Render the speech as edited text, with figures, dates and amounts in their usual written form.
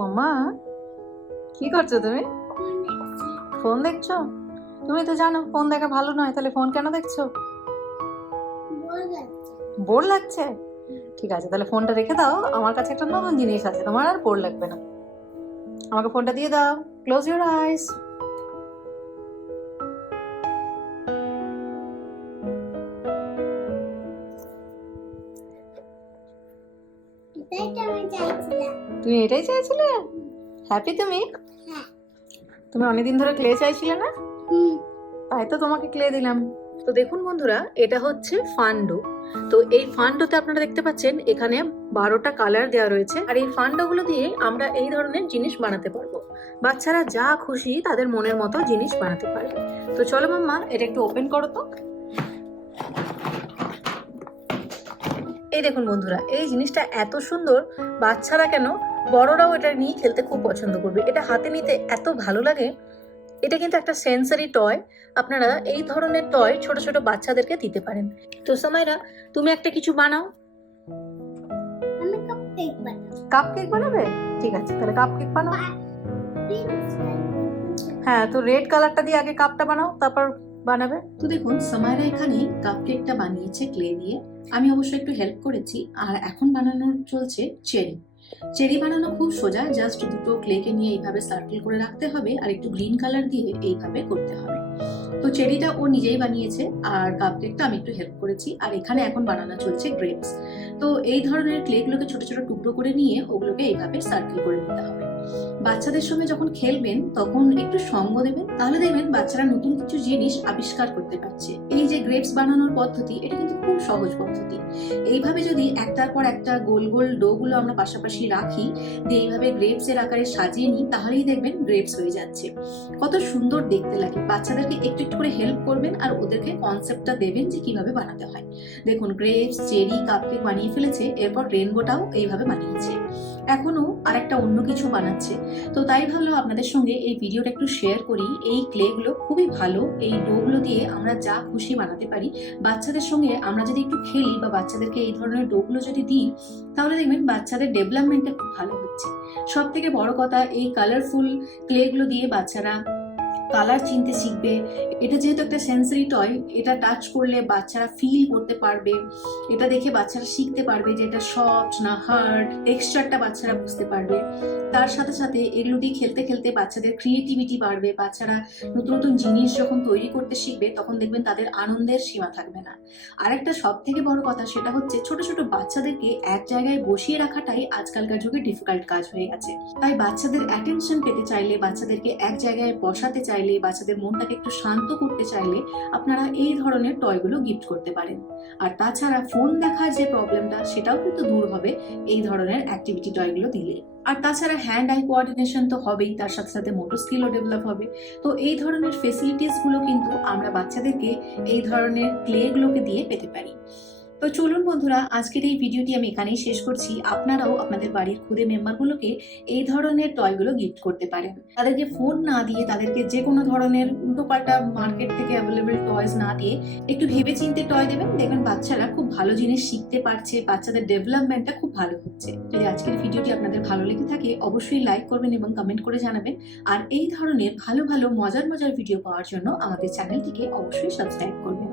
মাম্মা, কি করছো তুমি? ফোন দেখছো? তুমি তো জানো ফোন দেখা ভালো নয়, তাহলে ফোন কেন দেখছো? বোর লাগছে? ঠিক আছে, তাহলে ফোনটা রেখে দাও। আমার কাছে একটা নতুন জিনিস আছে, তোমার আর বোর লাগবে না। আমাকে ফোনটা দিয়ে দাও। Close your eyes. তুমি এটাই চাইছিলে? হ্যাপি তুমি? তুমি অনেকদিন ধরে ক্লে চাইছিলে না? তাই তো তোমাকে ক্লে দিলাম। তো দেখুন বন্ধুরা, এটা হচ্ছে ফান্ডো। তো এই ফান্ডোতে আপনারা দেখতে পাচ্ছেন এখানে 12টা কালার দেওয়া রয়েছে, আর এই ফান্ডোগুলো দিয়ে আমরা এই ধরনের জিনিস বানাতে পারবো। বাচ্চারা যা খুশি তাদের মনের মতো জিনিস বানাতে পারবে। তো চলো মাম্মা, এটা একটু ওপেন করো তো। এই দেখুন বন্ধুরা, এই জিনিসটা এত সুন্দর, বাচ্চারা কেন বড়রাও এটা নিয়ে খেলতে খুব পছন্দ করবে। এটা হাতে নিতে এত ভালো লাগে। এটা কিন্তু একটা সেন্সারি টয়। আপনারা এই ধরনের টয় ছোট ছোট বাচ্চাদেরকে দিতে পারেন। তো সামাইরা, তুমি একটা কিছু বানাও। আমি কাপকেক বানাবো। কাপকেক বানাবে? ঠিক আছে, তাহলে কাপকেক বানাও। হ্যাঁ, তো রেড কালারটা দিয়ে আগে কাপটা বানাও, তারপর বানাবে। তো দেখুন, সামাইরা এখানে কাপকেকটা বানিয়েছে ক্লে দিয়ে। আমি অবশ্যই একটু হেল্প করেছি। আর এখন বানানো চলছে চেরি। চেরি বানানো খুব সোজা, জাস্ট দুটো ক্লেকে নিয়ে এইভাবে সার্কেল করে রাখতে হবে আর একটু গ্রিন কালার দিয়ে এইভাবে করতে হবে। তো চেরিটা ও নিজেই বানিয়েছে, আর কাপকেকটা আমি একটু হেল্প করেছি। আর এখানে এখন বানানো চলছে গ্রেপস। তো এই ধরনের ক্লেগুলোকে ছোট ছোট টুকরো করে নিয়ে ওগুলোকে এইভাবে সার্কেল করে নিতে হবে। বাচ্চাদের সঙ্গে যখন খেলবেন তখন একটু সঙ্গ দেবেন, তাহলে দেখবেন বাচ্চারা নতুন কিছু জিনিস আবিষ্কার করতে পারছে। এই যে গ্রেপস বানানোর পদ্ধতি, এটা কিন্তু খুব সহজ পদ্ধতি। এইভাবে যদি একটার পর একটা গোল গোল ডো গুলো আমরা পাশাপাশি রাখি, দিয়ে এইভাবে গ্রেপস এর আকারে সাজিয়ে নিই, তাহলেই দেখবেন গ্রেপস হয়ে যাচ্ছে। কত সুন্দর দেখতে লাগে। বাচ্চাদেরকে একটু একটু করে হেল্প করবেন আর ওদেরকে কনসেপ্টটা দেবেন যে কিভাবে বানাতে হয়। দেখুন, গ্রেপস, চেরি, কাপকেক বানিয়ে ফেলেছে, এরপর রেনবোটাও এইভাবে বানিয়েছে। এখনো আরেকটা অন্য কিছু বানাচ্ছে। তো তাই ভাবলাম আপনাদের সঙ্গে এই ভিডিওটা একটু শেয়ার করি। এই ক্লেগুলো খুবই ভালো। এই ডোগুলো দিয়ে আমরা যা খুশি বানাতে পারি। বাচ্চাদের সঙ্গে আমরা যদি একটু খেলি বা বাচ্চাদেরকে এই ধরনের ডোগুলো যদি দিই, তাহলে দেখবেন বাচ্চাদের ডেভেলপমেন্টটা খুব ভালো হচ্ছে। সব থেকে বড় কথা, এই কালারফুল ক্লেগুলো দিয়ে বাচ্চারা কালার চিনতে শিখবে। এটা যেহেতু একটা সেন্সরি টয়, এটা টাচ করলে বাচ্চারা ফিল করতে পারবে। এটা দেখে বাচ্চারা শিখতে পারবে যে এটা সফট না হার্ড, টেক্সচারটা বাচ্চারা বুঝতে পারবে। তার সাথে সাথে এগুলো দিয়ে খেলতে খেলতে বাচ্চাদের ক্রিয়েটিভিটি বাড়বে। বাচ্চারা নতুন নতুন জিনিস যখন তৈরি করতে শিখবে, তখন দেখবেন তাদের আনন্দের সীমা থাকবে না। আরেকটা সব থেকে বড় কথা, সেটা হচ্ছে ছোট ছোট বাচ্চাদেরকে এক জায়গায় বসিয়ে রাখাটাই আজকালকার যুগে ডিফিকাল্ট কাজ হয়ে গেছে। তাই বাচ্চাদের অ্যাটেনশন পেতে চাইলে, বাচ্চাদেরকে এক জায়গায় বসাতে চাইলে, বাচ্চাদের মনটাকে একটু শান্ত করতে চাইলে আপনারা এই ধরনের টয়গুলো গিফট করতে পারেন। আর তাছাড়া ফোন দেখার যে প্রবলেমটা, সেটাও কিন্তু দূর হবে এই ধরনের অ্যাক্টিভিটি টয়গুলো দিলে। আর তাছাড়া হ্যান্ড আই কোঅর্ডিনেশন তো হবেই, তার সাথে সাথে মোটর স্কিলও ডেভেলপ হবে। তো এই ধরনের ফেসিলিটিস গুলো কিন্তু আমরা বাচ্চাদেরকে এই ধরনের ক্লেগুলোকে দিয়ে পেতে পারি। তো চলুন বন্ধুরা, আজকের এই ভিডিওটি আমি এখানেই শেষ করছি। আপনারাও আপনাদের বাড়ির খুদে মেম্বারগুলোকে এই ধরনের টয়গুলো গিফট করতে পারেন। তাদেরকে ফোন না দিয়ে, তাদেরকে যে কোনো ধরনের উল্টোপাল্টা মার্কেট থেকে অ্যাভেলেবল টয়স না দিয়ে একটু ভেবে চিন্তে টয় দেবেন। দেখবেন বাচ্চারা খুব ভালো জিনিস শিখতে পারছে, বাচ্চাদের ডেভেলপমেন্টটা খুব ভালো হচ্ছে। যদি আজকের ভিডিওটি আপনাদের ভালো লেগে থাকে, অবশ্যই লাইক করবেন এবং কমেন্ট করে জানাবেন। আর এই ধরনের ভালো ভালো মজার মজার ভিডিও পাওয়ার জন্য আমাদের চ্যানেলটিকে অবশ্যই সাবস্ক্রাইব করবেন।